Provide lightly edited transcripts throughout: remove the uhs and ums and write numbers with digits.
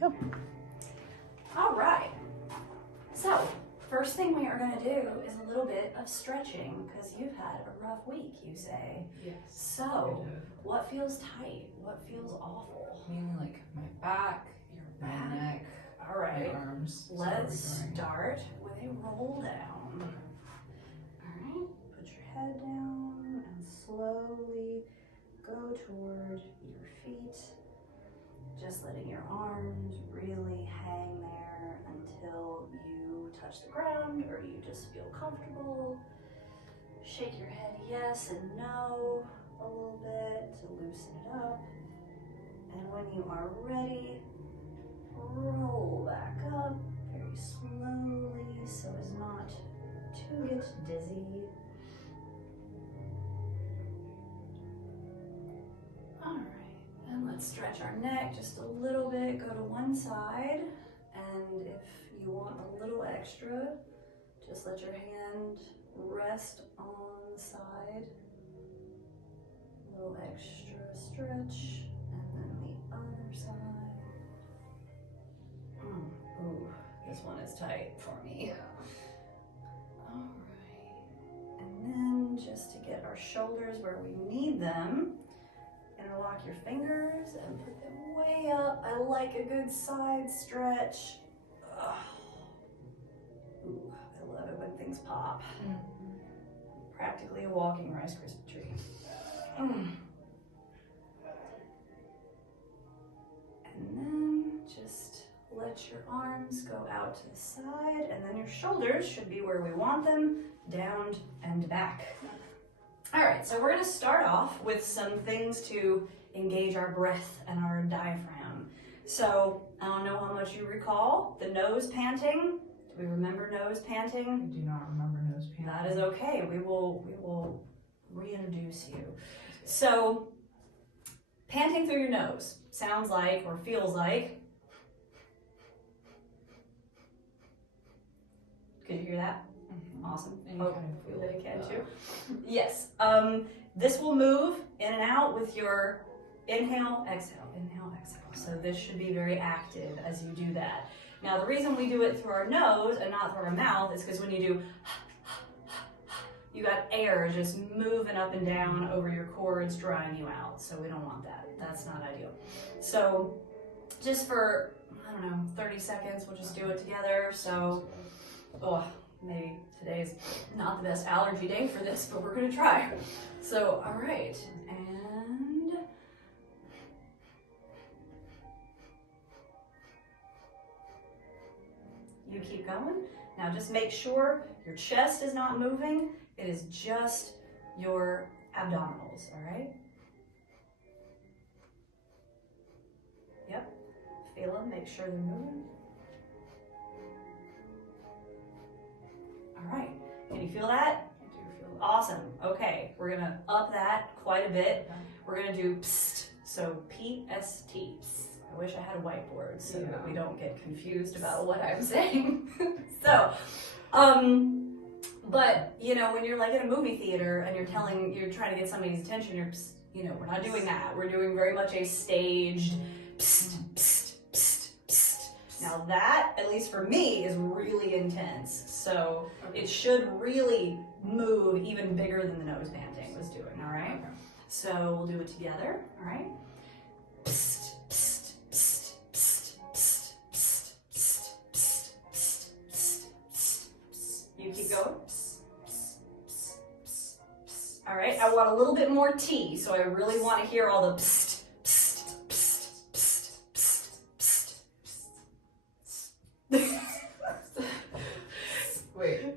go. All right. So, first thing we are going to do is a little bit of stretching because you've had a rough week, you say. Yes. So, what feels tight? What feels awful? Mainly like my back, my neck, All right. my arms. Let's So start with a roll down. All right. Put your head down and slowly go toward your feet. Just letting your arms really hang there until you touch the ground or you just feel comfortable. Shake your head yes and no a little bit to loosen it up. And when you are ready, roll back up very slowly so as not to get dizzy. All right. And let's stretch our neck just a little bit, go to one side, and if you want a little extra, just let your hand rest on the side. A little extra stretch, and then the other side. Ooh, this one is tight for me. All right. And then just to get our shoulders where we need them, interlock your fingers and put them way up. I like a good side stretch. Ugh. Ooh, I love it when things pop. Practically a walking Rice Krispie treat. And then just let your arms go out to the side, and then your shoulders should be where we want them, down and back. All right, so we're gonna start off with some things to engage our breath and our diaphragm. So I don't know how much you recall the nose panting. Do we remember nose panting? I do not remember nose panting. That is okay. We will reintroduce you. So panting through your nose sounds like or feels like. Could you hear that? Awesome. And you kind of feel they can too. Yes. This will move in and out with your inhale, exhale, inhale, exhale. So this should be very active as you do that. Now the reason we do it through our nose and not through our mouth is because when you do, you got air just moving up and down over your cords, drying you out. So we don't want that. That's not ideal. So just for, I don't know, 30 seconds, we'll just do it together. So, maybe today's not the best allergy day for this, but we're gonna try. So, all right, and you keep going. Now just make sure your chest is not moving. It is just your abdominals, all right? Yep, feel them, make sure they're moving. All right, can you feel that? I do feel that. Awesome, okay, we're gonna up that quite a bit. We're gonna do psst, so P-S-T, psst. I wish I had a whiteboard so that we don't get confused about what I'm saying. So, but you know, when you're like in a movie theater and you're trying to get somebody's attention, we're not doing that. We're doing very much a staged psst, psst, psst, psst. Now that, at least for me, is really intense. So it should really move even bigger than the nose panting was doing, all right? Okay. So we'll do it together, all right? Psst, psst, psst, psst, psst, psst, psst, psst, psst, psst, psst, psst. You keep going. Psst, psst, psst, psst, psst. All right, I want a little bit more T, so I really want to hear all the psst, psst, psst, psst, psst, psst, psst. Wait.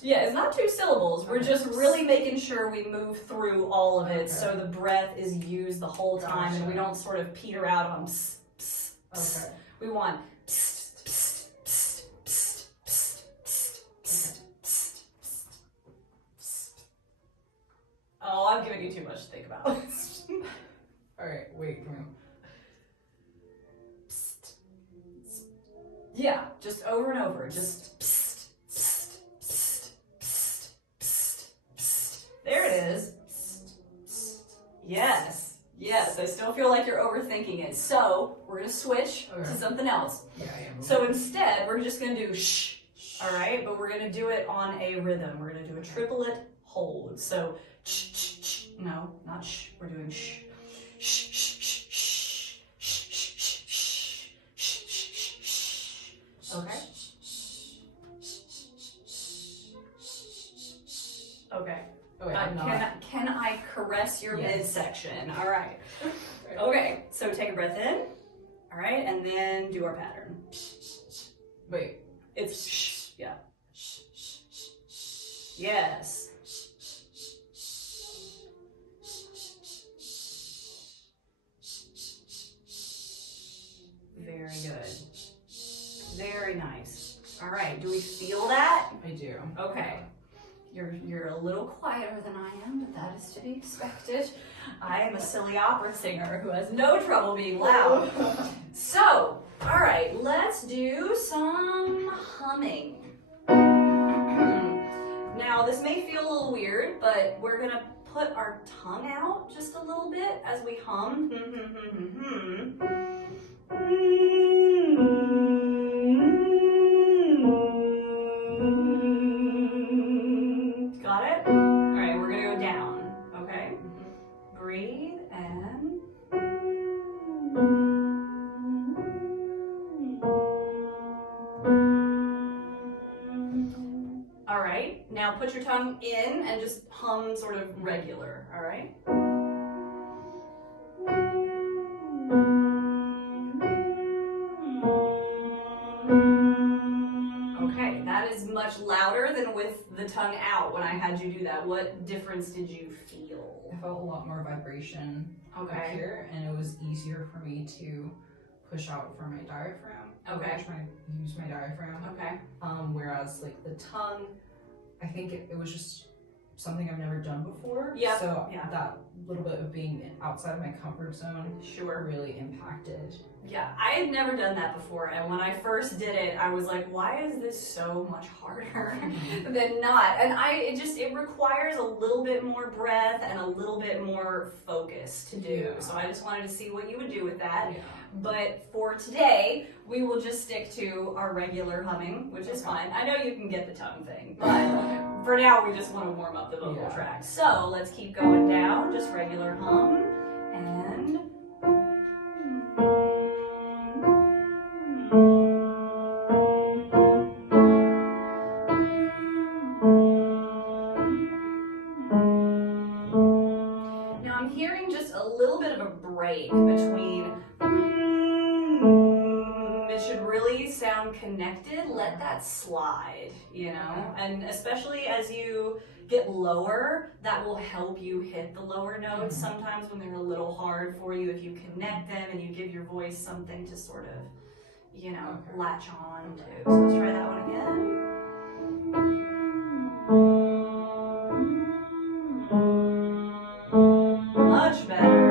Yeah, it's not 2 syllables. We're just really making sure we move through all of it, Okay. so the breath is used the whole time and we Gotcha. don't sort of peter out on psst, psst, psst. Okay. We want psst, psst, psst, psst, psst, psst, psst, psst, psst, psst. Oh, I'm giving you too much to think about. Alright, wait, can we... Psst. Yeah, just over and over. Just psst, psst, psst, psst, psst, psst. There it is. Psst, psst. Yes, yes, I still don't feel like you're overthinking it. So we're gonna switch Okay. to something else. Yeah, I am. So instead, we're just gonna do shh, all right? But we're gonna do it on a rhythm. We're gonna do a triplet hold. So shh, shh, shh. No, not shh. We're doing shh. Shh, shh, shh, shh. Shh, shh, shh, shh. Shh, shh, shh, shh. Okay. Okay. Oh, wait, I'm not. Can I caress your Yes. midsection? All right. Okay. So take a breath in. All right, and then do our pattern. Wait. It's shh. Yeah. Yes. Very good. Very nice. All right. Do we feel that? I do. Okay. You're a little quieter than I am, but that is to be expected. I am a silly opera singer who has no trouble being loud. So, all right, let's do some humming. Now, this may feel a little weird, but we're gonna put our tongue out just a little bit as we hum. Got it? All right, we're gonna go down, okay? Breathe and... All right, now put your tongue in and just hum sort of regular, all right? Okay, that is much louder than with the tongue out when I had you do that. What difference did you feel? I felt a lot more vibration up Okay. here, and it was easier for me to push out from my diaphragm. Okay. I'm trying to use my diaphragm. Okay. Whereas like the tongue, I think it was just something I've never done before. Yeah, So yeah. that little bit of being outside of my comfort zone Sure. really impacted. Yeah, I had never done that before, and when I first did it, I was like, why is this so much harder than not? And it requires a little bit more breath and a little bit more focus to do. Yeah. So I just wanted to see what you would do with that. Yeah. But for today, we will just stick to our regular humming, which is fine. I know you can get the tongue thing, but for now, we just want to warm up the vocal Yeah. tract. So let's keep going down, just regular hum, and... Now I'm hearing just a little bit of a break between it should really sound connected. Let that slide, you know? And especially as you get lower, that will help you hit the lower notes. Sometimes when they're a little hard for you, if you connect them and you give your voice something to sort of, you know, latch on to. So let's try that one again. Much better.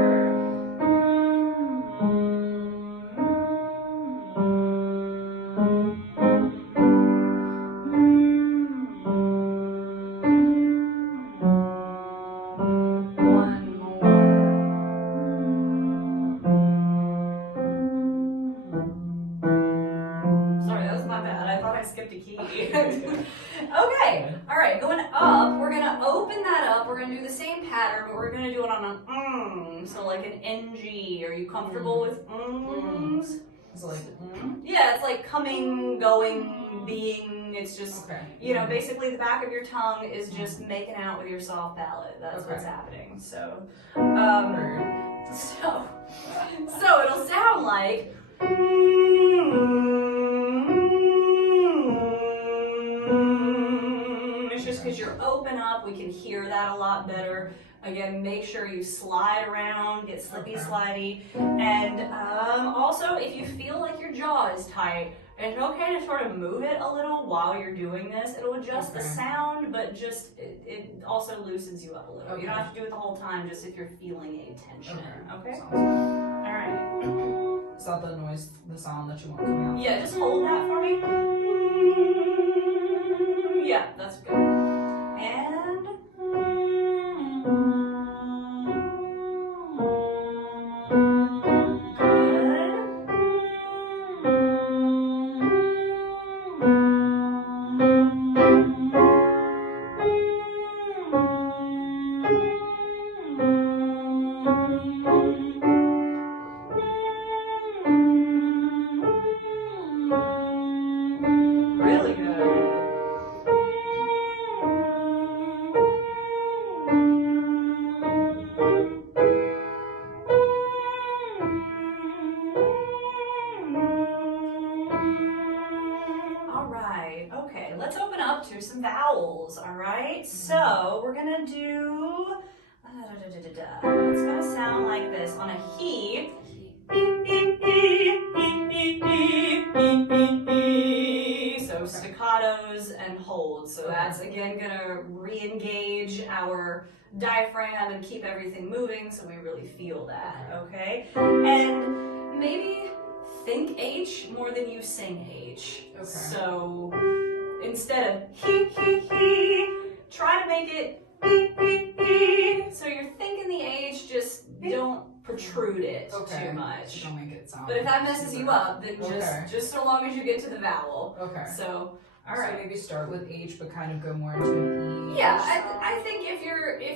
One more. Sorry, that was my bad. I thought I skipped a key. Okay, all right, going up, we're gonna open that up. We're gonna do the same pattern, but we're gonna do it on an so like an NG. Are you comfortable with ums? It's like, Yeah, it's like coming, going, being. It's just, okay. you know, basically the back of your tongue is just making out with your soft palate. That's Okay. what's happening. So, Heard. so it'll sound like. It's just because you're open up, we can hear that a lot better. Again, make sure you slide around, get slippy slidey. And also, if you feel like your jaw is tight, it's okay to sort of move it a little while you're doing this. It'll adjust the sound, but just it also loosens you up a little. You don't have to do it the whole time, just if you're feeling any tension. Okay? Sounds good. All right. Is that the noise, the sound that you want coming out? Yeah, just hold that for me. Yeah, that's good. And through some vowels, all right? So we're gonna do, it's gonna sound like this. On a he, so staccatos and holds. So that's again gonna re-engage our diaphragm and keep everything moving so we really feel that, okay? And maybe think H more than you sing H. Okay. So instead of he, try to make it so you're thinking the H, just don't protrude it too much. Don't make it sound. But if that messes you up, then Okay. just so long as you get to the vowel. Okay. So, all So right. maybe start with H, but kind of go more into an E. Yeah, I think if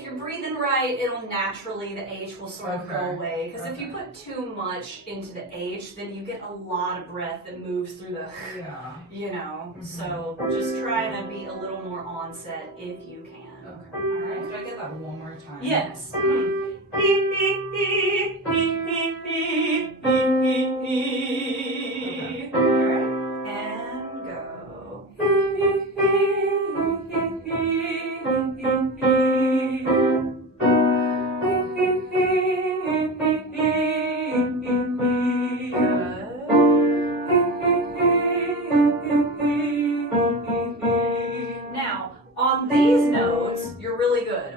you're breathing right, it'll naturally, the H will sort of go away. Because if you put too much into the H, then you get a lot of breath that moves through the, you know. So just try to be a little more onset if you can. Okay. All right. Could I get that one more time? Yes.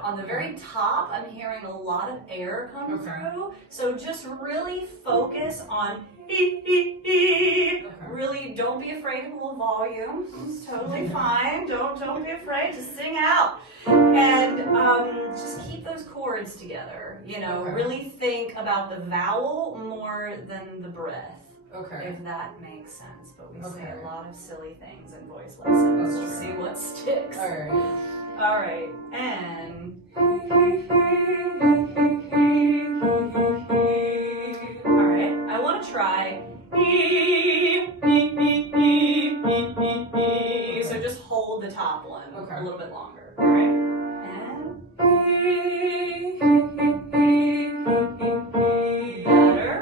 On the very top, I'm hearing a lot of air come through. So just really focus on really don't be afraid of a little volume. It's totally fine. Don't be afraid to sing out. And just keep those chords together. You know, really think about the vowel more than the breath. Okay. If that makes sense. But we say a lot of silly things in voice lessons. We'll see what sticks. All right. All right, and all right, I want to try. So just hold the top one a little bit longer. All right, and better.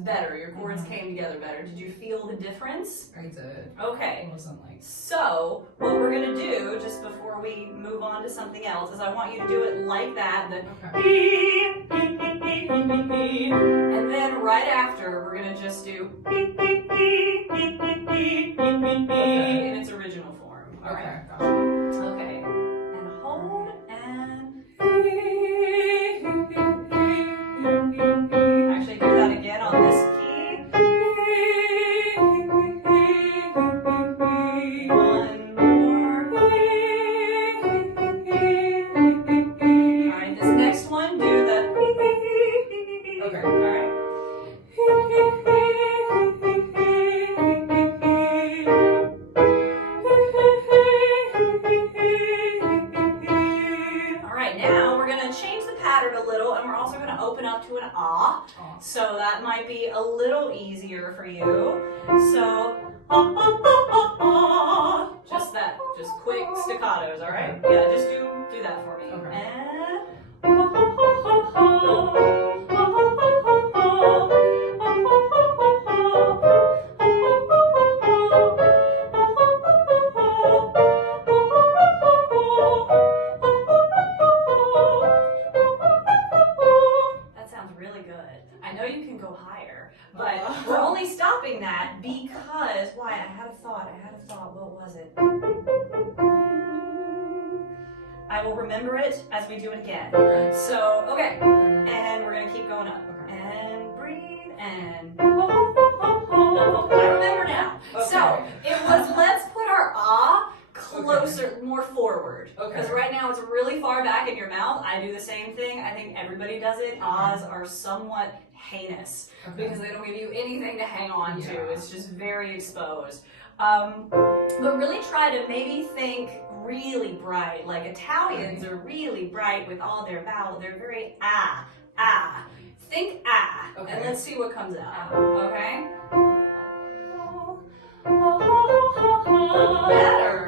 Better. Your chords came together better. Did you feel the difference? I did. Okay. It wasn't like... So, what we're going to do, just before we move on to something else, is I want you to do it like that. And then right after, we're going to just do in its original form. All right? Gotcha. Okay. And hold and... Actually, do that again on this key. One more. All right, this next one, do the... Okay. All right. All right, now we're going to change the pattern a little, and we're also going to open up to an ah. So that might be a little easier for you. So, just quick staccatos, all right? Yeah, just do that for me. That sounds really good. I know you can go higher, but we're only stopping that because, why? I had a thought. What was it? I will remember it as we do it again. So, okay. And we're going to keep going up. And breathe and... I remember now. So, it was, let's put our ah closer, more forward. Because right now it's really far back in your mouth. I do the same thing. I think everybody does it. Ahs are somewhat heinous because they don't give you anything to hang on to. It's just very exposed. But really try to maybe think really bright. Like Italians are really bright with all their vowels. They're very ah. think ah, Okay. and let's see what comes out. Okay? Better.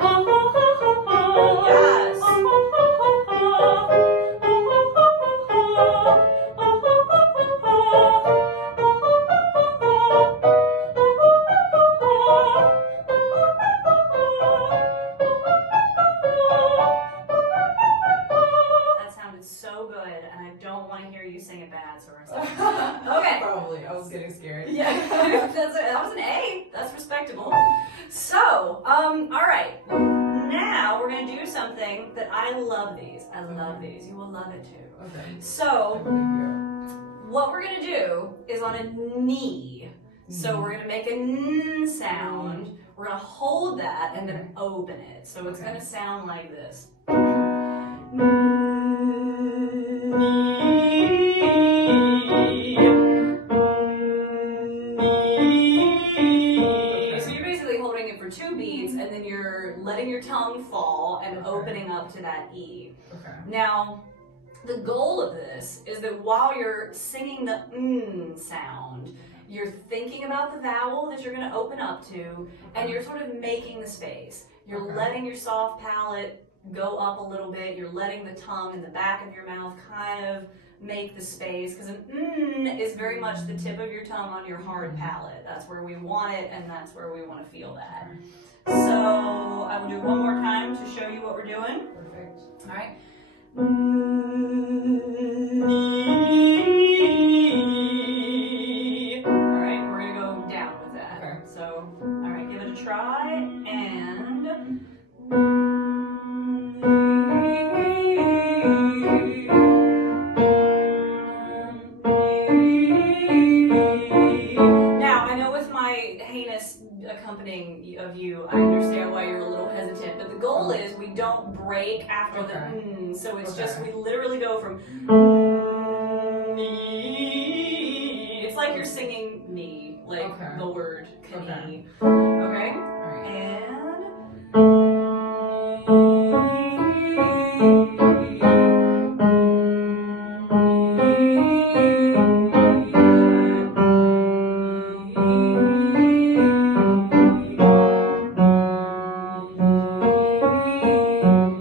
Yes. That sounded so good, and I don't want to hear you sing it bad, Sorensen. Okay. Probably. I was getting scared. Yeah, that was an A. That's respectable. So, all right. Now we're gonna do something that I love these. I love these. You will love it too. Okay. I So, believe you. what we're gonna do is on a knee. So we're gonna make a n sound. We're gonna hold that and then open it. So it's gonna sound like this. So you're basically holding it for 2 beats, and then you're letting your tongue fall and opening up to that E. Okay. Now, the goal of this is that while you're singing the sound, you're thinking about the vowel that you're going to open up to, and you're sort of making the space. You're letting your soft palate go up a little bit. You're letting the tongue in the back of your mouth kind of make the space, because an is very much the tip of your tongue on your hard palate. That's where we want it, and that's where we want to feel that. So I will do it one more time to show you what we're doing. Perfect. All right. All right, we're gonna go down with that. Okay. So, all right, give it a try, and now I know with my heinous accompanying of you, I understand why you're a little hesitant, but the goal is we don't break after the so it's just we literally go from it's like you're singing knee, like the word knee. Okay? Alright.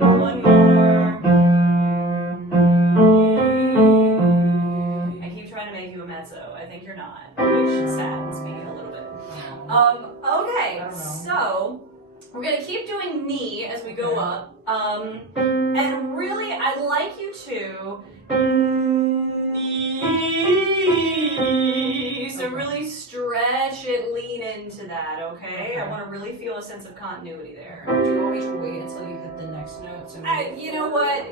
One more. I keep trying to make you a mezzo. I think you're not, which saddens me a little bit. Okay, so we're gonna keep doing knee as we go up. And really, I'd like you to knee. So really stretch it, lean into that, okay? I want to really feel a sense of continuity there. Do you want me to wait until you hit the next note? You know what?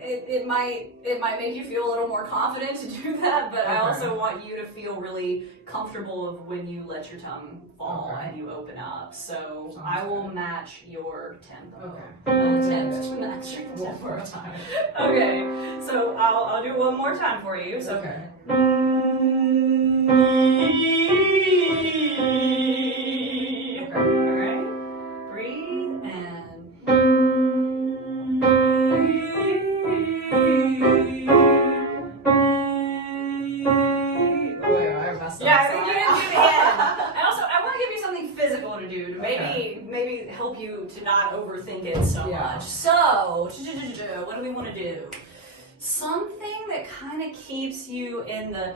It might make you feel a little more confident to do that, but I also want you to feel really comfortable of when you let your tongue fall and you open up. So I will match your tempo. I'll attempt to match your tempo. One more time. Okay, so I'll do it one more time for you. So alright, breathe and yeah, I think you didn't do it again. I want to give you something physical to do to maybe help you to not overthink it so much. So, what do we want to do? Something that kind of keeps you in the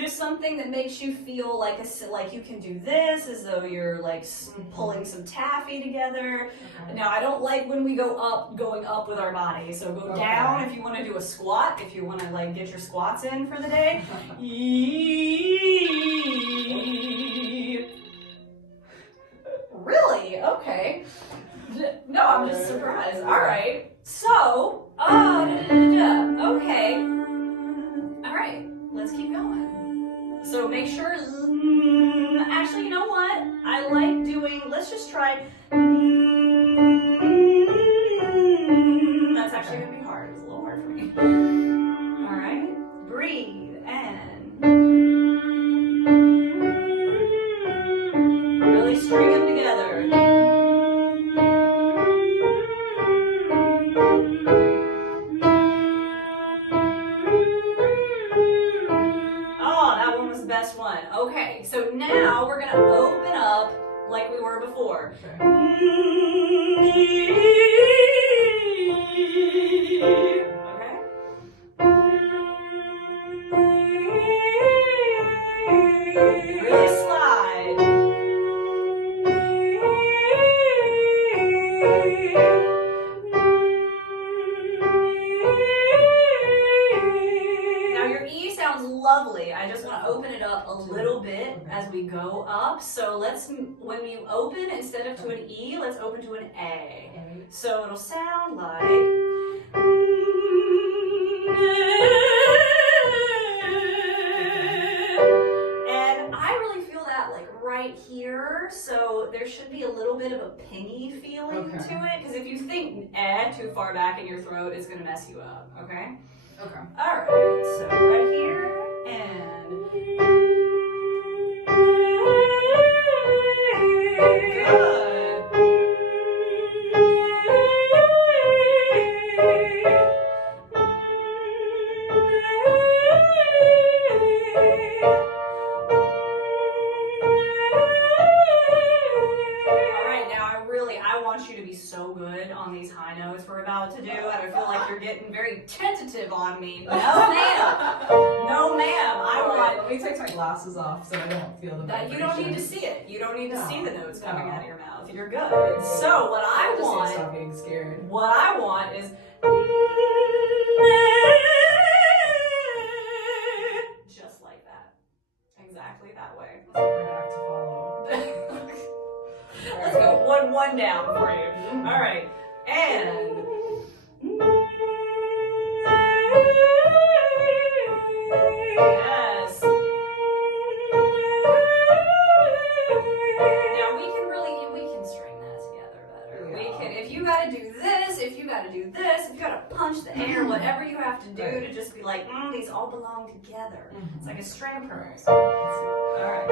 just something that makes you feel like you can do this, as though you're like pulling some taffy together. Now, I don't like when we going up with our body. So go down if you want to do a squat, if you want to like get your squats in for the day. Really? Okay. No, I'm just surprised. All right. So, okay. All right. Let's keep going. So make sure. Actually, you know what? I like doing. Let's just try. That's actually gonna be hard. It's a little hard for me. All right. Breathe and really string them together. 4. Okay. Okay? Really slide. Now your E sounds lovely. I just want to open it up a little bit as we go up. So when you open, instead of to an E, let's open to an A. So it'll sound like. And I really feel that like right here. So there should be a little bit of a pingy feeling to it. Because if you think too far back in your throat, it's going to mess you up. Okay? Okay. Alright, so right here and I want you to be so good on these high notes we're about to do, and I feel like you're getting very tentative on me. No, ma'am. No, ma'am. Let me take my glasses off so I don't feel the that. You don't need to see it. You don't need to see the notes coming out of your mouth. You're good. So what I want. Stop being scared. What I want is. Just like that. Exactly that way. Back to follow. Let's go one down for you. All right, and yes. Now we can string that together better. Yeah. We can. If you got to do this, if you got to do this, if you got to punch the air, whatever you have to do to just be like, these all belong together. It's like a string of pearls. All right.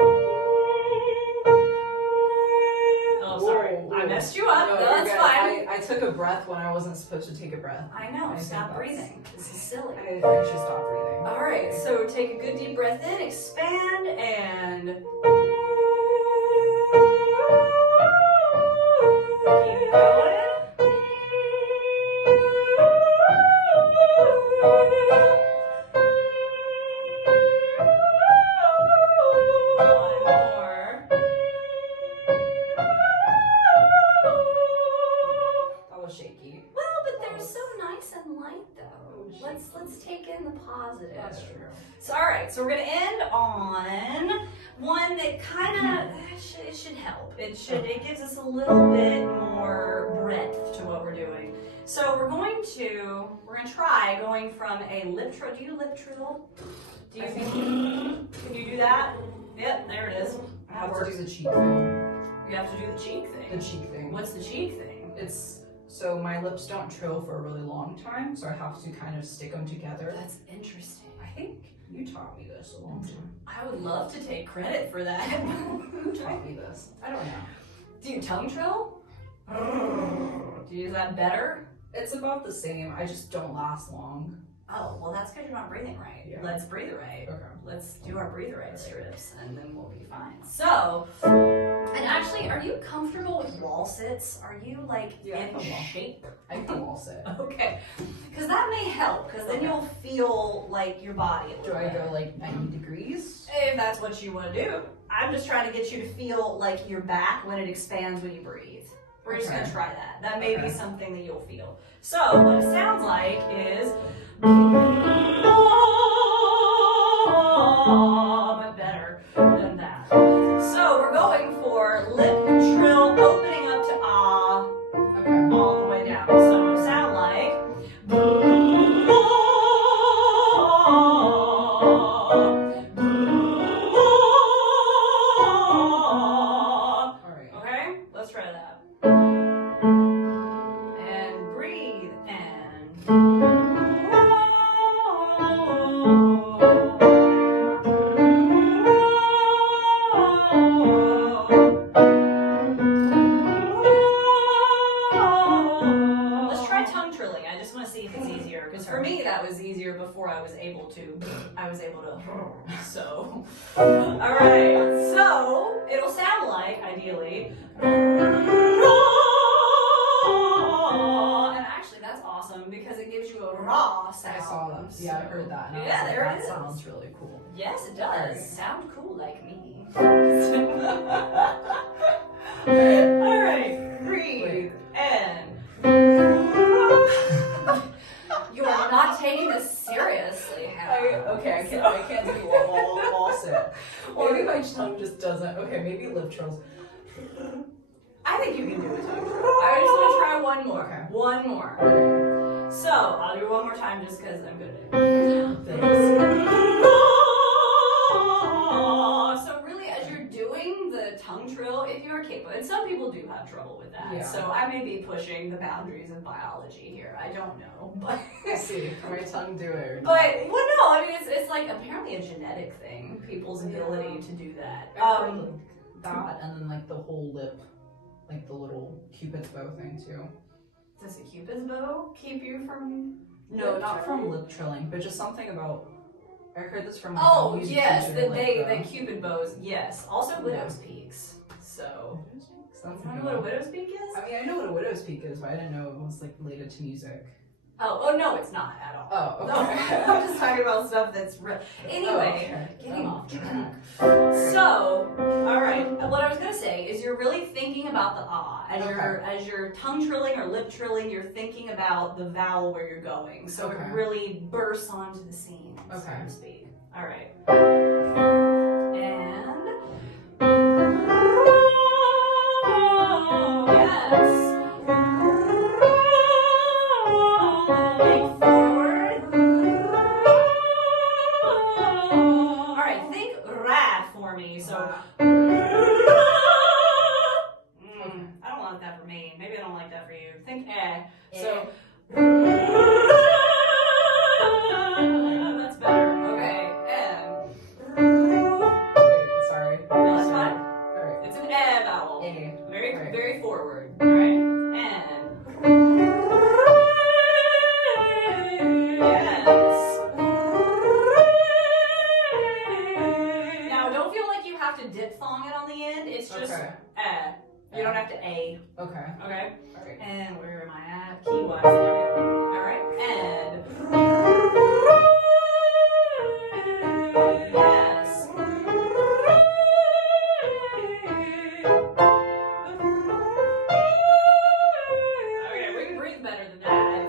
Oh, sorry. I messed you up. No, that's fine. I took a breath when I wasn't supposed to take a breath. I know. Stop breathing. This is silly. I should stop breathing. All right. So take a good deep breath in, expand, and keep going. Shaky. Well, but they're so nice and light, though. Let's take in the positive. That's true. So, all right. So we're gonna end on one that kind of it should help. It gives us a little bit more breadth to what we're doing. So we're gonna try going from a lip trill. Do you lip trill? Do you think? Can you do that? Yep. There it is. I have to do the cheek thing. You have to do the cheek thing. The cheek thing. What's the cheek thing? It's so my lips don't trill for a really long time, so I have to kind of stick them together. That's interesting. I think you taught me this a long time. I would love to take credit for that. Who taught me this? I don't know. Do you tongue trill? Do you do that better? It's about the same. I just don't last long. Oh, well, that's because you're not breathing right. Yeah. Let's breathe it right. Okay. Let's do our breathe it right strips, and then we'll be fine. So, and actually, are you comfortable with wall sits? Are you like in shape? I can wall sit. Okay, because that may help. Because then you'll feel like your body. Do I go like 90 degrees? If that's what you want to do. I'm just trying to get you to feel like your back when it expands when you breathe. We're just going to try that. That may be something that you'll feel. So, what it sounds like is. But better than that. So, we're going for lip trill, opening up to ah, all the way down. So, it'll sound like. Okay, let's try that. And breathe and. Let's try tongue trilling. I just want to see if it's easier. Because Okay. for me, that was easier before I was able to. So, all right. So it'll sound like, ideally, and actually that's awesome because it gives you a raw sound. I saw that. Yeah, I heard that. And I was Yeah, like, there it that is. sounds really cool. Yes, it does. Sound cool like me. All right, breathe and. You are not taking this seriously, Hannah. I can't do all sit. Maybe my tongue just doesn't. Okay, maybe lip trills. I think you can do it too. I just want to try one more. Okay. One more. So I'll do one more time just because I'm good at it. Thanks. So really, as you're doing the tongue trill, if you're capable, and some people do have trouble with that. Yeah. So I may be pushing the boundaries of biology here. I don't know, but Let's see. Can my tongue do it? well, no. I mean, it's like apparently a genetic thing. People's ability to do that. That and then like the whole lip, like the little cupid's bow thing too. Does a cupid's bow keep you from? No, lip not trilling? from lip trilling, but just something about. I heard this from. Like, Oh a music yes, teacher, the like, the cupid bows. Yes, also widow's peaks. So, That's you know what a widow's peak is? I mean, I know what a widow's peak is, but I didn't know it was like related to music. Oh no, it's not at all. Oh, No, okay. I'm just talking about stuff that's real. Anyway, okay. getting off track. So, all right. What I was gonna say is you're really thinking about the ah as you're tongue trilling or lip trilling. You're thinking about the vowel where you're going, so it really bursts onto the scene, so to speak. All right. And yes. Big forward. All right, think rad for me. So. I don't want that for me. Maybe I don't like that for you. Think eh. So. That's better. Okay. Wait, sorry. No, that's fine. Alright. It's an eh vowel. A. Very, Right. very forward. All right. And. Yes. Now, don't feel like you have to diphthong it on the end. It's just eh. You don't have to a. Okay. Okay. Alright. And where am I at? Key wise. There we go. All right. And. Yes. Okay, we can breathe better than that. I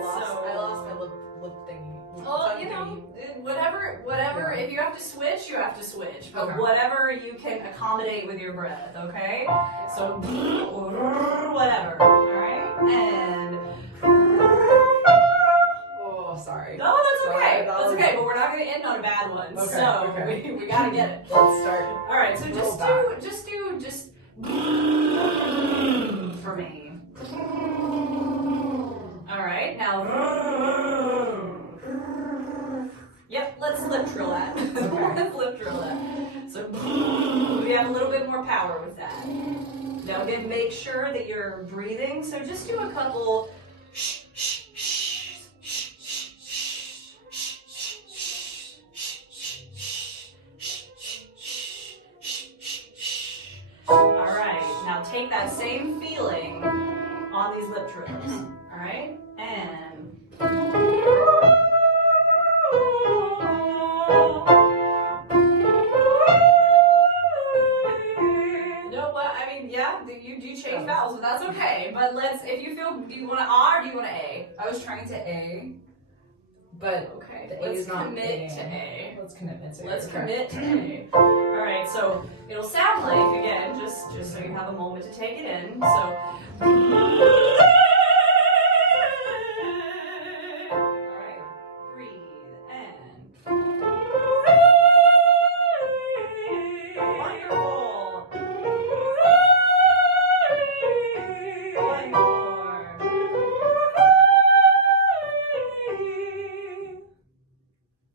lost my lip thingy. Oh, you know, whatever. Yeah. If you have to switch, you have to switch. But Okay. whatever you can accommodate with your breath, okay? So, whatever. All right. And. Oh, sorry. No, that's Sorry, okay. that That's was- okay. But we're not going to end on a bad one. Okay, So okay. we gotta get it. Let's start. All right. So Roll just do for me. All right. Now. Yep. Let's lip trill that. Let's lip trill that. So we have a little bit more power with that. Now again, make sure that you're breathing. So just do a couple. Shh, shh, shh. All right, now take that same feeling on these lip trills. All right, and. You know what? I mean, yeah, you do change vowels, but that's okay. But if you feel, do you want to or do you want to a? I was trying to A, but Okay, the A let's is not commit A. to a. Let's commit to A. Let's Okay. commit to A. All right, so it'll sound like, again, just so you have a moment to take it in. So. All right, breathe and. Wonderful. One more.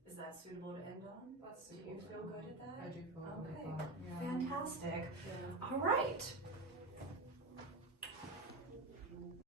Is that suitable to end on? That's Do you feel good at that? I do feel Okay. good at that. Yeah. Fantastic. Yeah. All right.